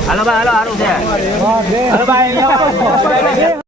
હાલો ભાઈ હાલો હારું છે. હાલો ભાઈ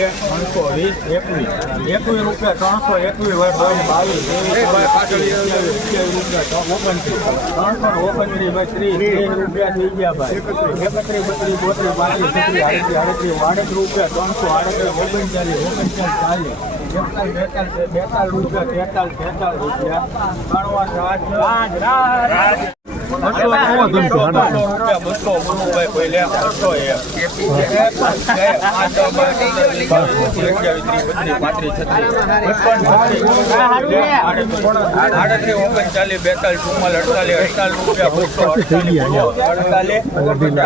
એકવીસ. રૂપિયા ત્રણસો એકવીસ બાવીસ. ત્રણસો ઓગણત્રીસ ભાઈ ત્રીસ. ત્રીસ રૂપિયા થઈ ગયા ભાઈ. એકત્રીસ. બત્રીસ બોત્રીસ પાંત્રીસ છત્રીસ આડત્રીસ આડત્રીસ આડત્રીસ રૂપિયા ત્રણસો આડત્રીસ ઓગણચાલીસ ઓગણચાલીસ. ચાલીસ બેતાલીસ રૂપિયા તેતાલીસ તેતાલીસ રૂપિયા. ત્રણ રાજ. ઓગણચાલીસ બેતાલીસ ચુમ્માલીસ અડતાલીસ અડતાલીસ રૂપિયા બસો અડતાલીસ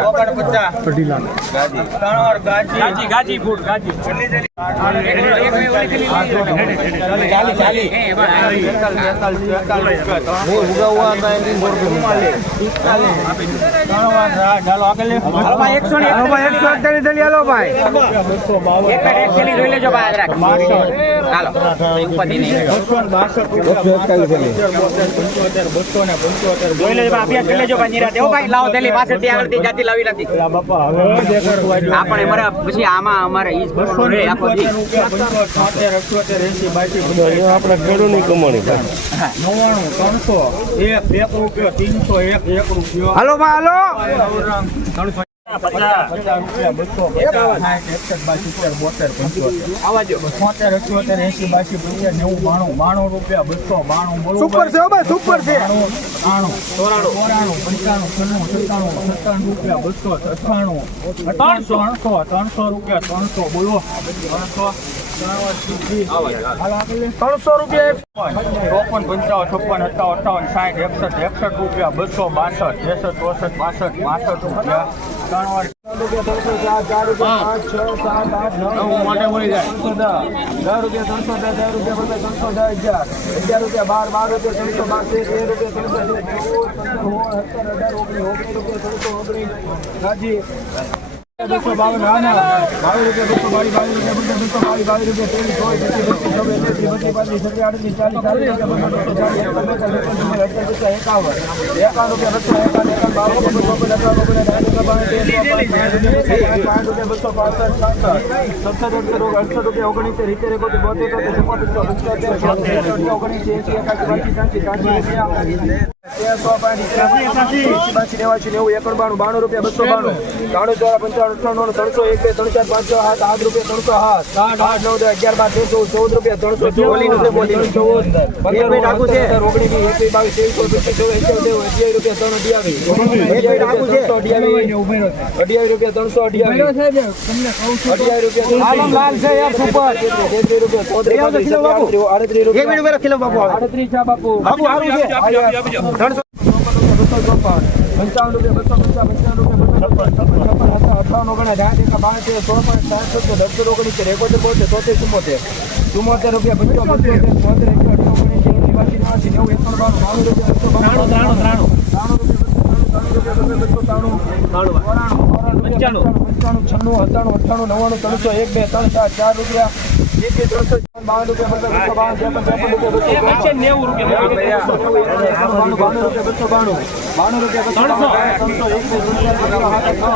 ઓગણપચાસ ત્રણ વાર ગાજી ગાજી ગાજી ચાલી ચાલી આપણે મારા પછી આમાં અમારે ઈ જ ભરવાનું આખો દી. આપણે કમાણી નવ્વાણું ત્રણસો એક બે રૂપિયો ત્રણસો એક. હાલો માં હાલો. સુપર છે ભાઈ સુપર છે. ત્રણસો રૂપિયા ત્રણસો બોલો. ત્રણસો ત્રણસો રૂપિયા ચોપન, પંચાવન, છપ્પન અઠાવન અઠાવન, સાઠ, એકસઠ એકસઠ રૂપિયા, બસો બાસઠ, ત્રેસઠ, ચોસઠ, બાસઠ બાસઠ રૂપિયા. ત્રણ બસો બાવન રાના બાવીસ રૂપિયા બસો બાવીસ બાવીસ રૂપિયા બસો બાવીસ બાવીસ રૂપિયા ત્રેવીસ ચોવીસ પચીસ બત્રીસ છવ્વીસ તેત્રીસ બત્રીસ પાંત્રીસ છત્રીસ આડત્રીસ ચાલીસ ચાલીસ રૂપિયા. બસો ચાલીસ એકાવન એકાવન પચાસ રૂપિયા બસો એકાવન એકાવન બાવન બસો ચોપન ચોપન પાંચ રૂપિયા બસો પાસઠ સત્તર અડસઠ અડસઠ રૂપિયા ઓગણીસ સિત્તેર એકોતેર બોતેર તોતેર ચુમ્મોતેર પંચોતેર ઓગણીસ એસી એકાસી બાસી ત્યાંસી ત્યાંસી તેરસો બાસી નેવાસી નેવું એકણ બાણું બાણું રૂપિયા બસો બાણું બાણું ચોરા પંચાવન અઠાણું ત્રણસો એક બે ત્રણ ચાર પાંચ છ સાત આઠ રૂપિયા ત્રણસો સાત આઠ નવ દસ અગિયાર બાર તેર ચૌદ રૂપિયા ત્રણસો પંદર ઓગણીસ વીસ એકવીસ બાવીસ ત્રેવીસ ચોવીસ પચીસ છવ્વીસ અઠ્યાવીસ અઠ્યાવીસ રૂપિયા ત્રણ અઠ્યાવીસ અઠ્યાવીસ રૂપિયા ત્રણસો અઠ્યાવીસ અઠ્યાવીસ રૂપિયા લાલ છે ચોપન પંચાવન રૂપિયા બસો પંચાવન રૂપિયા બસો છપ્પન છપ્પન. હતા અઠાવન ઓગણ સાઠ એકા બાસઠ ચોપન સાઠ સત્તર અઢાર ઓગણીસ એકોતેર બોતેર તોતેર ચુમ્મોતેર ચુમ્મોતેર રૂપિયા પંચોતેર પંચોતેર. બોતેર એકસો ઓગણીસ એસી નેવાસી નેવું એકસો બાણું બાણું રૂપિયા એકસો બાણું. ત્રાણું ત્રાણું ત્રાણું. રૂપિયા બસો ત્રાણું પંચાણું. પંચાણું છન્નું સત્તાણું અઠ્ઠાણું નવ્વાણું ત્રણસો એક બે ત્રણ ચાર ચાર રૂપિયા. ત્રણસો બાવન રૂપિયા બાવન રૂપિયા બસો બાણું બાણું રૂપિયા બસો ત્રણસો. એક નવ.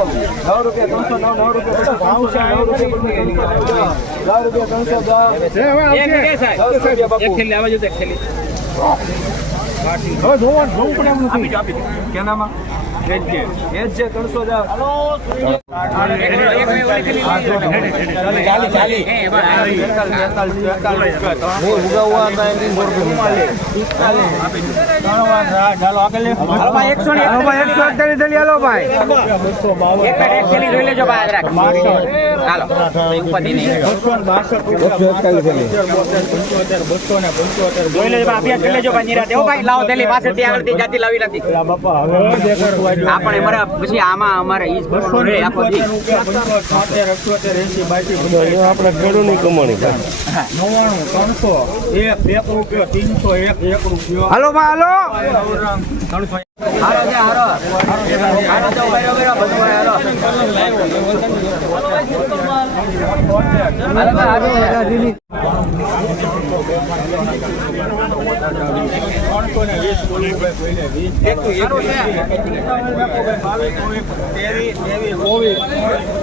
રૂપિયા ત્રણસો નવ નવ રૂપિયા બસો નવ રૂપિયા દસ. રૂપિયા ત્રણસો દસ. દસ રૂપિયા બાપુ. હવે જોવાનું જોવું પડે એમ નથી કેનામાં? એકસો ને હાલો ભાઈ જોઈ લેજો ભાઈ. હાલો ઉપાધિ નહીં. જોઈ લેજો અભ્યાસ કરી લેજો ભાઈ નિરાતે ભાઈ લાવો થેલી પાછળથી આગળથી જાતી લાવી નથી. આપણે મારા પછી આમાં અમારે ઈ બસો રહે આખો દી આપણે ખેડૂતની કમાણી નવ્વાણું, ત્રણસો, એક, એક રૂપિયો, ત્રણસો, એક, એક રૂપિયો. હાલો ભાઈ હાલો ત્રણસો હારો હારો હારો હારો હાલો ભાઈ હારો એકવીસ, એકવીસ, બાવીસ, ત્રેવીસ, ત્રેવીસ, ચોવીસ